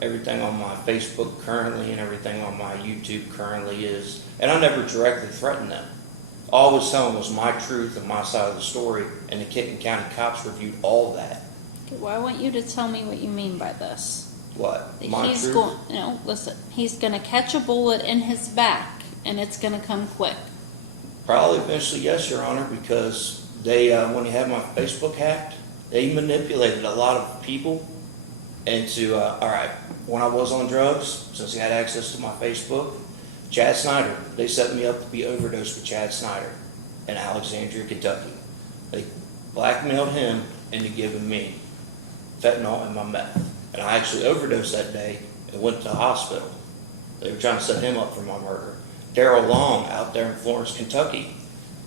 everything on my Facebook currently and everything on my YouTube currently is, and I never directly threatened them. All I was telling was my truth and my side of the story, and the Kenton County cops reviewed all that. Okay, well, I want you to tell me what you mean by this. What? That My he's truth? going, no, listen, he's gonna catch a bullet in his back, and it's gonna come quick. Probably eventually, yes, Your Honor, because they, when they had my Facebook hacked, they manipulated a lot of people into, all right, when I was on drugs, since they had access to my Facebook, Chad Snyder, they set me up to be overdosed with Chad Snyder in Alexandria, Kentucky. They blackmailed him into giving me fentanyl and my meth. And I actually overdosed that day and went to the hospital. They were trying to set him up for my murder. Darrell Long out there in Florence, Kentucky,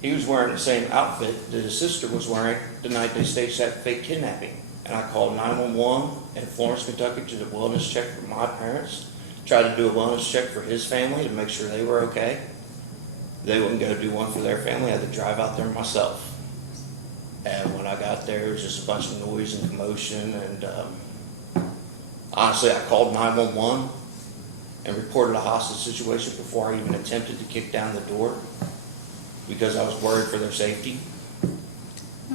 he was wearing the same outfit that his sister was wearing the night they staged that fake kidnapping. And I called 911 in Florence, Kentucky to do a wellness check for my parents. Tried to do a wellness check for his family to make sure they were okay. They wouldn't go do one for their family. I had to drive out there myself. And when I got there, it was just a bunch of noise and commotion. And honestly, I called 911 and reported a hostage situation before I even attempted to kick down the door because I was worried for their safety. All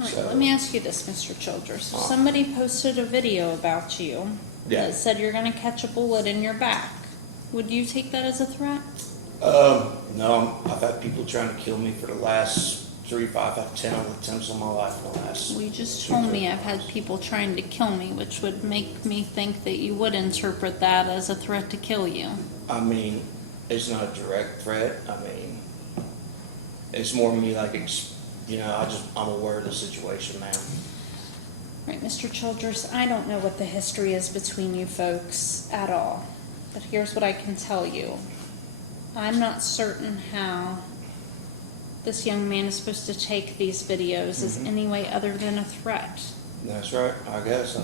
right, So- let me ask you this, Mr. Childress. If somebody posted a video about you Yeah. that said you're gonna catch a bullet in your back, would you take that as a threat? No, I've had people trying to kill me for the last 3, 5, 10 attempts on my life in the last. Well, you just told me I've had people trying to kill me, which would make me think that you would interpret that as a threat to kill you. I mean, it's not a direct threat. I mean, it's more me like, I'm aware of the situation, man. Right, Mr. Childress, I don't know what the history is between you folks at all, but here's what I can tell you. I'm not certain how this young man is supposed to take these videos as any way other than a threat. That's right, I guess.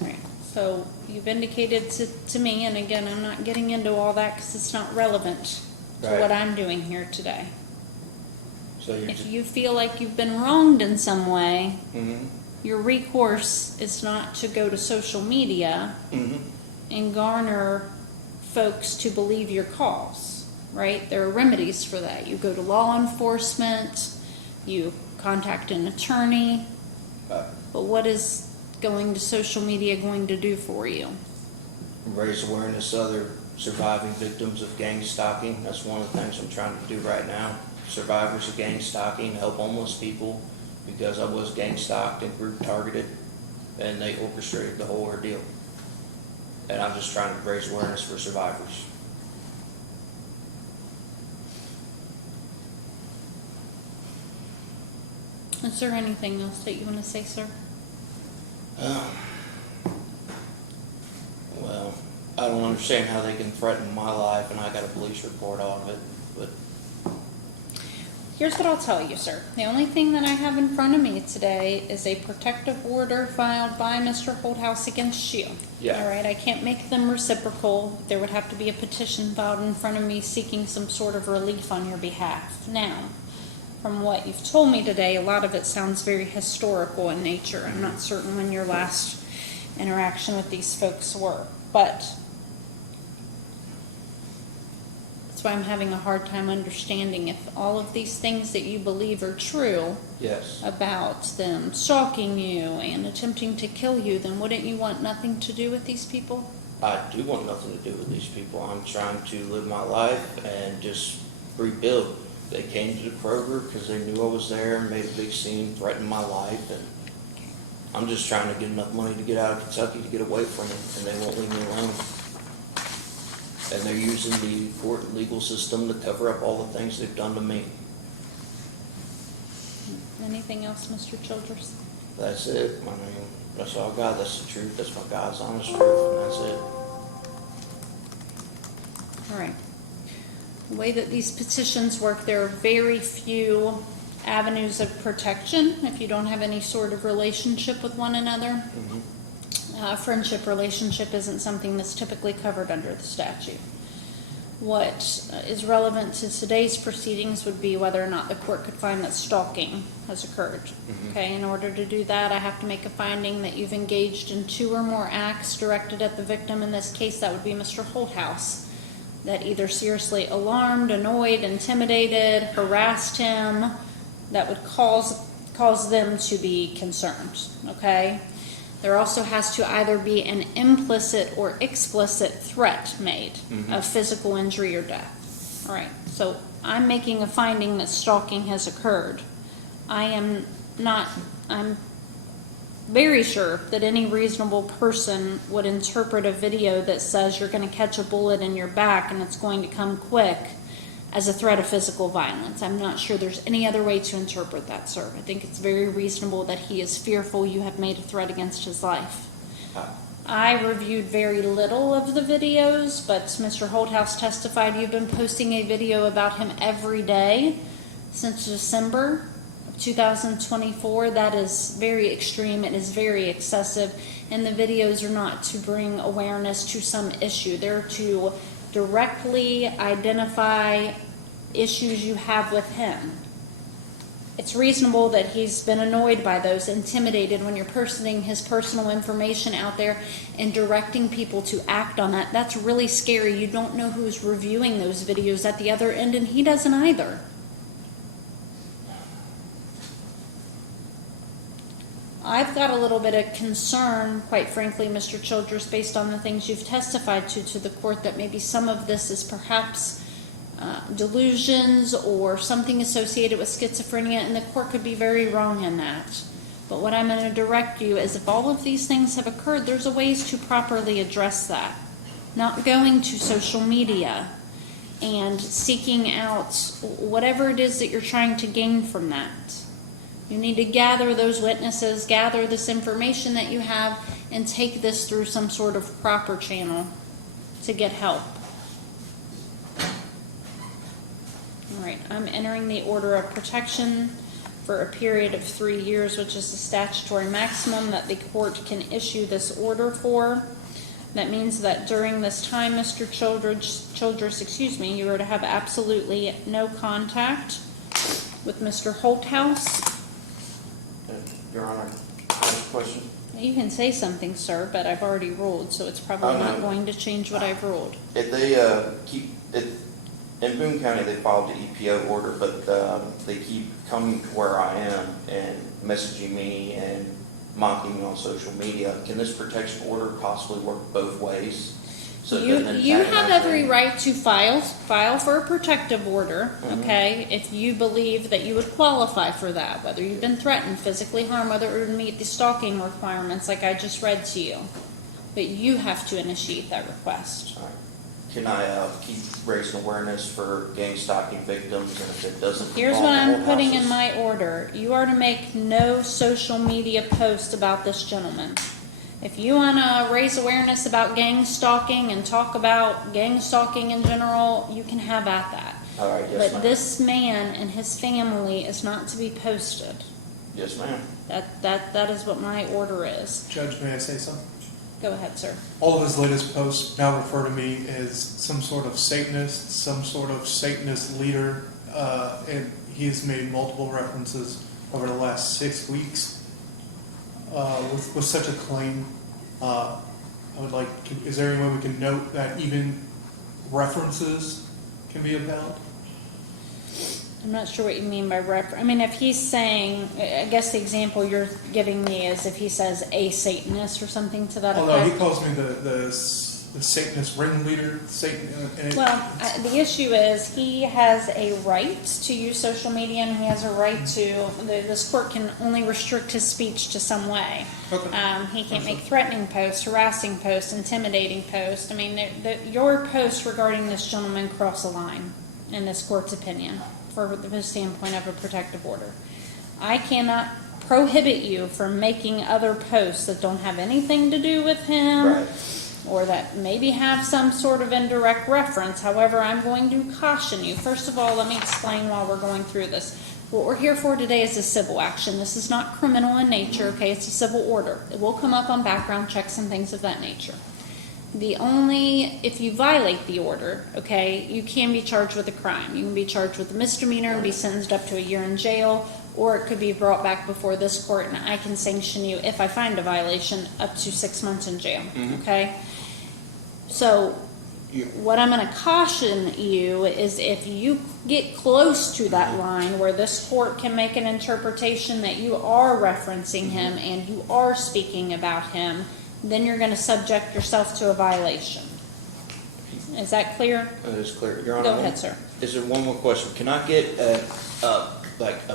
Right, so you've indicated to me, and again, I'm not getting into all that because it's not relevant to Right. what I'm doing here today. So you're If just, you feel like you've been wronged in some way, mm-hmm, your recourse is not to go to social media mm-hmm, and garner folks to believe your cause, right? There are remedies for that. You go to law enforcement, you contact an attorney, but what is going to social media going to do for you? raise awareness to other surviving victims of gang stalking. That's one of the things I'm trying to do right now. Survivors of gang stalking, help homeless people, because I was gang stalked and group targeted, and they orchestrated the whole ordeal. And I'm just trying to raise awareness for survivors. Is there anything else that you want to say, sir? Well, I don't understand how they can threaten my life and I got a police report out of it, but Here's what I'll tell you, sir. The only thing that I have in front of me today is a protective order filed by Mr. Holdhouse against you. Yeah. All right, I can't make them reciprocal. There would have to be a petition filed in front of me seeking some sort of relief on your behalf. Now, from what you've told me today, a lot of it sounds very historical in nature. I'm not certain when your last interaction with these folks were, but that's why I'm having a hard time understanding if all of these things that you believe are true yes. about them stalking you and attempting to kill you, then wouldn't you want nothing to do with these people? I do want nothing to do with these people. I'm trying to live my life and just rebuild. They came to the Kroger because they knew I was there and made a big scene, threatened my life, and I'm just trying to get enough money to get out of Kentucky to get away from them, and they won't leave me alone. And they're using the court and legal system to cover up all the things they've done to me. Anything else, Mr. Childress? That's it. I mean, that's all I got. That's the truth. That's my God's honest truth, and that's it. All right. The way that these petitions work, there are very few avenues of protection if you don't have any sort of relationship with one another. Friendship relationship isn't something that's typically covered under the statute. What is relevant to today's proceedings would be whether or not the court could find that stalking has occurred. Okay, in order to do that, I have to make a finding that you've engaged in 2 or more acts directed at the victim. In this case, that would be Mr. Holdhouse, that either seriously alarmed, annoyed, intimidated, harassed him, that would cause them to be concerned. Okay? There also has to either be an implicit or explicit threat made of physical injury or death. All right, so I'm making a finding that stalking has occurred. I'm very sure that any reasonable person would interpret a video that says you're going to catch a bullet in your back and it's going to come quick as a threat of physical violence. I'm not sure there's any other way to interpret that, sir. I think it's very reasonable that he is fearful you have made a threat against his life. I reviewed very little of the videos, but Mr. Holdhouse testified you've been posting a video about him every day since December of 2024. That is very extreme. It is very excessive. And the videos are not to bring awareness to some issue. They're to directly identify issues you have with him. It's reasonable that he's been annoyed by those, intimidated when you're posting his personal information out there and directing people to act on that. That's really scary. You don't know who's reviewing those videos at the other end, and he doesn't either. I've got a little bit of concern, quite frankly, Mr. Childress, based on the things you've testified to the court, that maybe some of this is perhaps delusions or something associated with schizophrenia, and the court could be very wrong in that. But what I'm going to direct you is, if all of these things have occurred, there's a ways to properly address that. Not going to social media and seeking out whatever it is that you're trying to gain from that. You need to gather those witnesses, gather this information that you have, and take this through some sort of proper channel to get help. All right, I'm entering the order of protection for a period of 3 years, which is the statutory maximum that the court can issue this order for. That means that during this time, Mr. Childress, you are to have absolutely no contact with Mr. Holdhouse. Your Honor, I have a question. You can say something, sir, but I've already ruled, so it's probably not going to change what I've ruled. If they keep it in Boone County, they filed the EPO order, but they keep coming to where I am and messaging me and mocking me on social media. Can this protection order possibly work both ways? So it doesn't You have antagonize every them? right to file for a protective order, okay, if you believe that you would qualify for that, whether you've been threatened, physically harmed, whether it would meet the stalking requirements like I just read to you. But you have to initiate that request. All right. Can I keep raising awareness for gang stalking victims, and if it doesn't Here's involve what the I'm putting in Holdhouses? my order. You are to make no social media posts about this gentleman. If you wanna raise awareness about gang stalking and talk about gang stalking in general, you can have at that. All right, yes, But ma'am. this man and his family is not to be posted. Yes, ma'am. That is what my order is. Judge, may I say something? Go ahead, sir. All of his latest posts now refer to me as some sort of Satanist, some sort of Satanist leader, and he has made multiple references over the last 6 weeks. With such a claim, I would like, is there any way we can note that even references can be upheld? I'm not sure what you mean by I mean, if he's saying, I guess the example you're giving me is if he says a Satanist or something to that Oh no, he effect. calls me the Satanist ringleader, Satan. And Well, the issue is he has a right to use social media and he has a right to, this court can only restrict his speech to some way. Okay. He can't make threatening posts, harassing posts, intimidating posts. I mean, your posts regarding this gentleman cross a line in this court's opinion for the standpoint of a protective order. I cannot prohibit you from making other posts that don't have anything to do with him. Right. Or that maybe have some sort of indirect reference. However, I'm going to caution you. First of all, let me explain while we're going through this. What we're here for today is a civil action. This is not criminal in nature, okay? It's a civil order. It will come up on background checks and things of that nature. If you violate the order, okay, you can be charged with a crime. You can be charged with a misdemeanor and be sentenced up to a year in jail, or it could be brought back before this court and I can sanction you, if I find a violation, up to 6 months in jail, okay? So, what I'm gonna caution you is if you get close to that line where this court can make an interpretation that you are referencing him and you are speaking about him, then you're gonna subject yourself to a violation. Is that clear? That is clear. Your Honor. Go ahead, sir. Is there one more question? Can I get a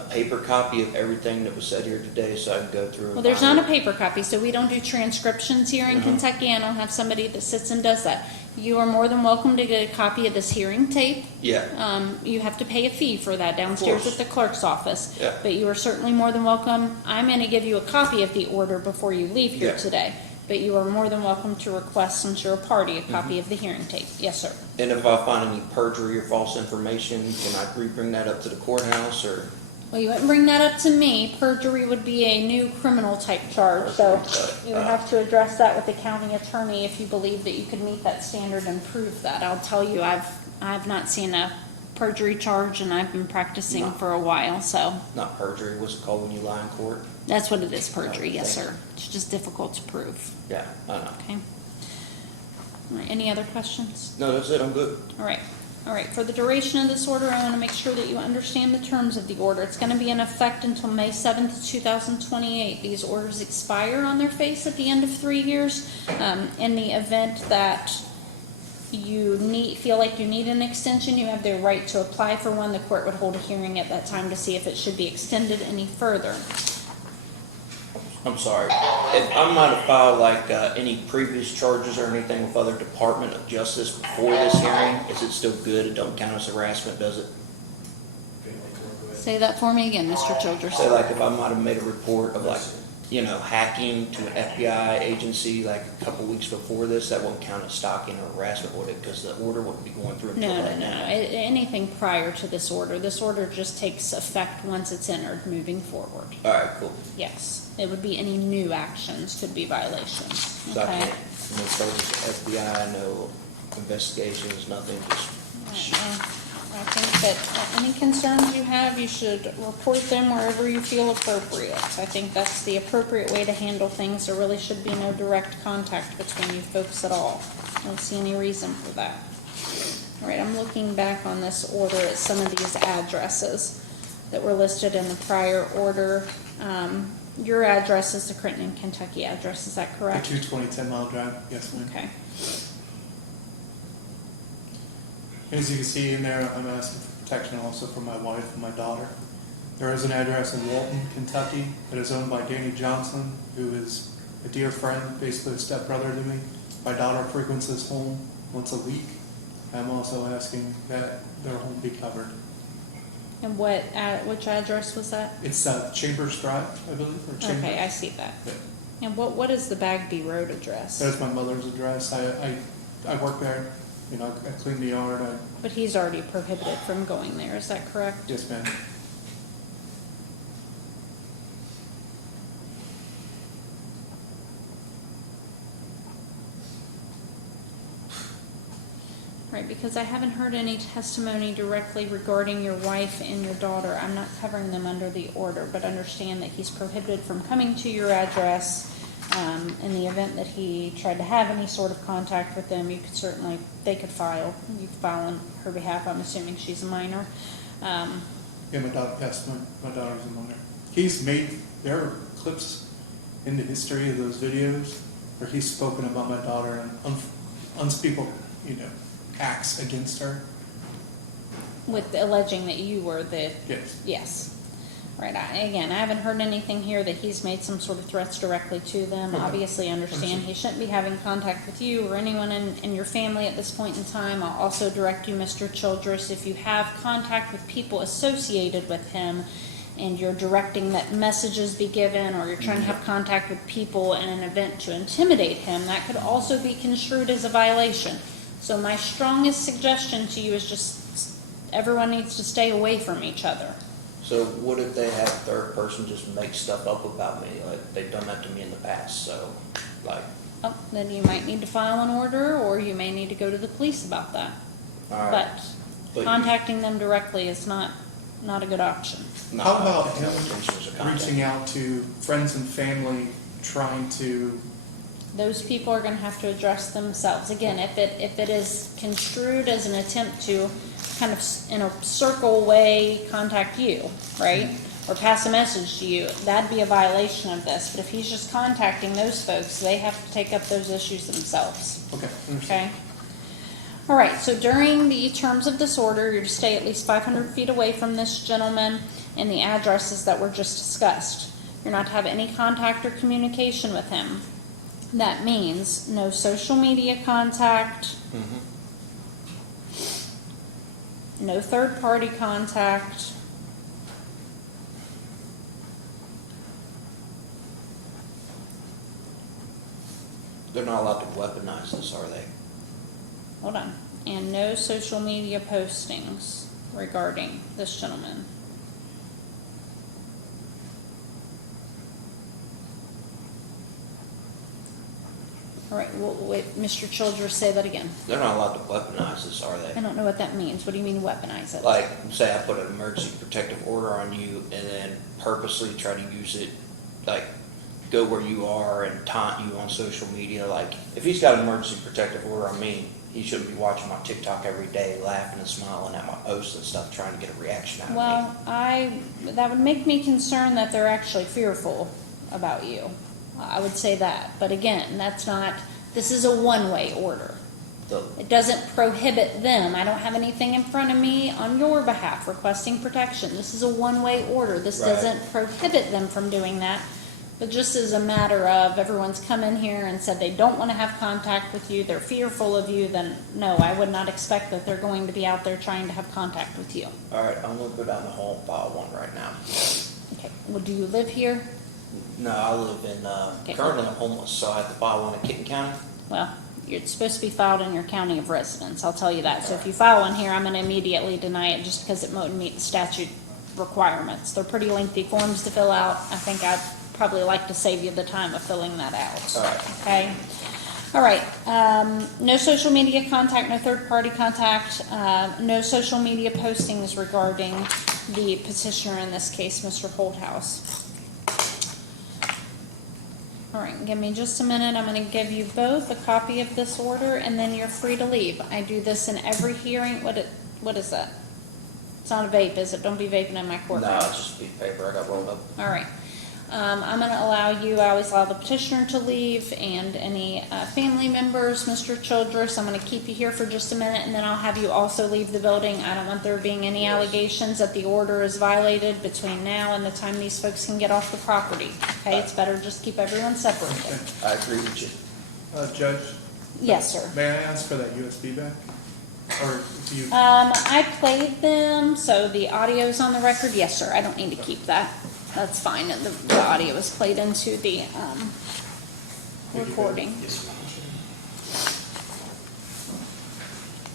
paper copy of everything that was said here today so I can go through? Well, there's not a paper copy, so we don't do transcriptions here in Kentucky. I don't have somebody that sits and does that. You are more than welcome to get a copy of this hearing tape. Yeah. You have to pay a fee for that downstairs course. at the clerk's office. Yeah. But you are certainly more than welcome. I'm gonna give you a copy of the order before you leave here Yeah. today. But you are more than welcome to request, since you're a party, a copy of the hearing tape. Yes, sir. And if I find any perjury or false information, can I bring that up to the courthouse or? Well, you wouldn't bring that up to me. Perjury would be a new criminal type charge, so you would have to address that with the county attorney if you believe that you could meet that standard and prove that. I'll tell you, I've not seen a perjury charge and I've been practicing No. for a while, so Not perjury, what's it called when you lie in court? that's what it is, perjury, yes, Thank sir. It's just difficult to prove, Yeah, I know. okay? All right, any other questions? No, that's it, I'm good. All right, for the duration of this order, I want to make sure that you understand the terms of the order. It's going to be in effect until May 7th, 2028. These orders expire on their face at the end of 3 years. In the event that you feel like you need an extension, you have the right to apply for one. The court would hold a hearing at that time to see if it should be extended any further. I'm sorry. If I might have filed any previous charges or anything with other Department of Justice before this hearing, is it still good? It don't count as harassment, does it? Say that for me again, Mr. Childress. Say if I might have made a report of hacking to an FBI agency a couple weeks before this, that won't count as stalking or harassment, would it? Because the order wouldn't be going through until No. that. Anything prior to this order. This order just takes effect once it's entered, moving forward. All right, cool. Yes, it would be any new actions could be violations, So I okay? can't, no charges to FBI, no investigations, nothing, just. I think that any concerns you have, you should report them wherever you feel appropriate. I think that's the appropriate way to handle things. There really should be no direct contact between you folks at all. I don't see any reason for that. All right, I'm looking back on this order at some of these addresses that were listed in the prior order. Your address is the Clinton, Kentucky address, is that The correct? 220 10 Mile Drive, yes, ma'am. Okay. As you can see in there, I'm asking for protection also for my wife and my daughter. There is an address in Walton, Kentucky, that is owned by Danny Johnson, who is a dear friend, basically a stepbrother to me. My daughter frequents his home once a week. I'm also asking that their home be covered. And which address was that? It's Chambers Drive, I believe, or Chambers. Okay, I see that. Yeah. And what is the Bagby Road address? That's my mother's address. I work there, you know, I clean the yard, But he's already prohibited from going there, is that correct? yes, ma'am. Right, because I haven't heard any testimony directly regarding your wife and your daughter. I'm not covering them under the order, but understand that he's prohibited from coming to your address. In the event that he tried to have any sort of contact with them, you could certainly, you could file on her behalf. I'm assuming she's a minor. Yeah, my daughter, yes, my daughter's a minor. There are clips in the history of those videos where he's spoken about my daughter and unspeakable, you know, acts against her. With alleging that you were the... Yes. Yes. Right, again, I haven't heard anything here that he's made some sort of threats directly to them. Okay. Obviously understand he shouldn't be having contact with you or anyone in your family at this point in time. I'll also direct you, Mr. Childress, if you have contact with people associated with him and you're directing that messages be given, or you're trying to have contact with people in an event to intimidate him, that could also be construed as a violation. So my strongest suggestion to you is just everyone needs to stay away from each other. So what if they have a third person just make stuff up about me? Like, they've done that to me in the past, so, like, Oh, then you might need to file an order, or you may need to go to the police about that. all right. But But contacting them directly is not a good option. No, How about I have no him intentions of contacting. reaching out to friends and family, trying to, Those people are gonna have to address themselves. Again, if it is construed as an attempt to kind of in a circle way contact you, right? Or pass a message to you, that'd be a violation of this. But if he's just contacting those folks, they have to take up those issues themselves. okay, understand. Okay. All right, so during the terms of this order, you're to stay at least 500 feet away from this gentleman and the addresses that were just discussed. You're not to have any contact or communication with him. That means no social media contact, no third-party contact, They're not allowed to weaponize this, are they? hold on, and no social media postings regarding this gentleman. All right, well, wait, Mr. Childress, say that again. They're not allowed to weaponize this, are I they? don't know what that means. What do you mean weaponize it? Like, say I put an emergency protective order on you and then purposely try to use it, like, go where you are and taunt you on social media. Like, if he's got an emergency protective order on me, he shouldn't be watching my TikTok every day, laughing and smiling at my posts and stuff, trying to get a reaction out of me. Well, that would make me concerned that they're actually fearful about you. I would say that. But again, this is a one-way order. It doesn't prohibit them. I don't have anything in front of me on your behalf requesting protection. This is a one-way order. This Right. doesn't prohibit them from doing that. But just as a matter of everyone's come in here and said they don't want to have contact with you, they're fearful of you, then no, I would not expect that they're going to be out there trying to have contact with you. All right, I'm gonna go down the hall and file one right now. Okay, well, do you live here? No, I live in, Okay. currently I'm homeless, so I have to file one in Kitten County. Well, it's supposed to be filed in your county of residence, I'll tell you that. So if you file one here, I'm going to immediately deny it just because it won't meet the statute requirements. They're pretty lengthy forms to fill out. I think I'd probably like to save you the time of filling that out. All right. Okay? All right, no social media contact, no third-party contact, no social media postings regarding the petitioner in this case, Mr. Holdhouse. All right, give me just a minute. I'm going to give you both a copy of this order, and then you're free to leave. I do this in every hearing. What is that? It's not a vape, is it? Don't be vaping in my courtroom. No, it's just a piece of paper I got rolled up. All right. I'm going to allow you, I always allow the petitioner to leave and any family members, Mr. Childress. I'm going to keep you here for just a minute, and then I'll have you also leave the building. I don't want there being any allegations that the order is violated between now and the time these folks can get off the property. Okay, it's better just keep everyone separated. I agree with you. Judge, Yes, sir. may I ask for that USB back? Or do you, I played them, so the audio's on the record. Yes, sir. I don't need to keep that. That's fine. The audio was played into the recording. Yes, ma'am.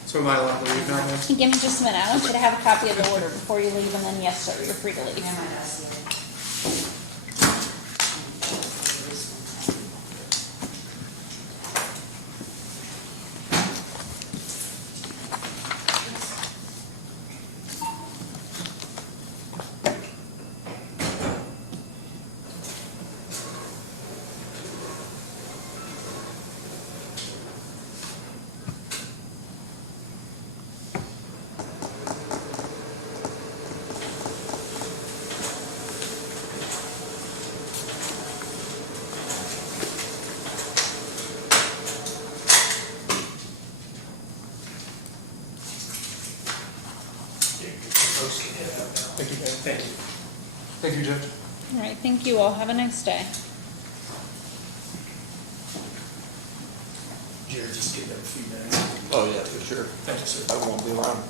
So am I allowed to leave now then? Give me just a minute. I want you to have a copy of the order before you leave, and then yes, sir, you're free to leave. Folks can head out now. Thank you, Dave. Thank you. Thank you, Judge. All right, thank you all. Have a nice day. Jared, just give them a few minutes. Oh, yeah, for sure. Thank you, sir. I won't be around.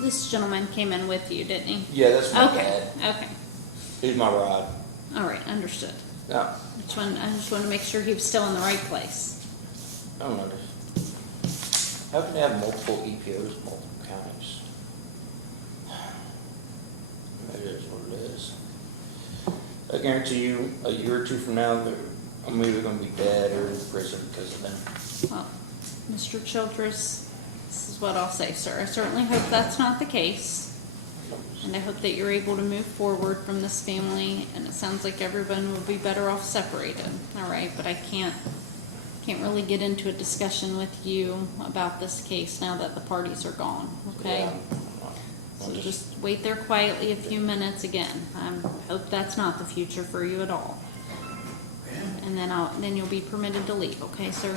This gentleman came in with you, didn't he? Yeah, that's my Okay, dad. okay. He's my ride. All right, understood. Yeah, I just wanted to make sure he was still in the right place. I don't know. How can they have multiple EPOs, in multiple counties? It is what it is. I guarantee you, a year or two from now, I'm either gonna be dead or in prison because of them. Well, Mr. Childress, this is what I'll say, sir. I certainly hope that's not the case. And I hope that you're able to move forward from this family, and it sounds like everyone will be better off separated, all right? But I can't really get into a discussion with you about this case now that the parties are gone, okay? Yeah. So just wait there quietly a few minutes again. I hope that's not the future for you at all. And then you'll be permitted to leave, okay, sir?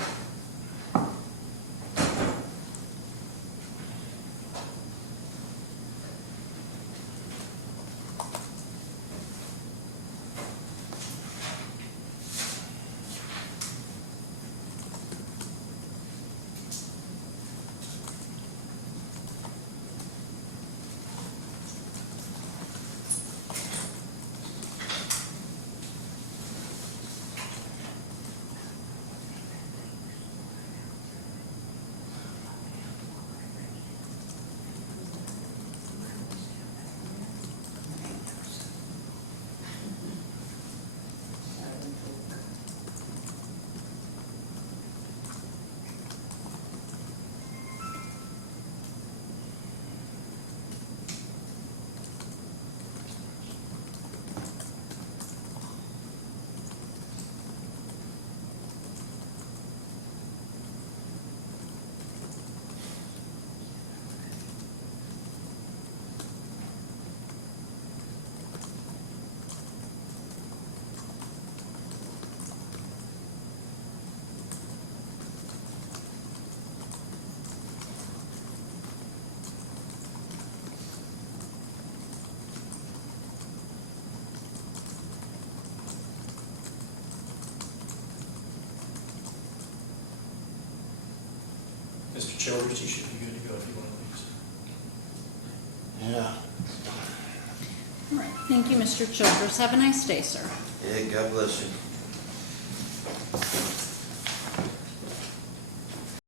Mr. Childers, you should be good to go if you want to leave. Yeah. All right, thank you, Mr. Childress. Have a nice day, sir. Yeah, God bless you.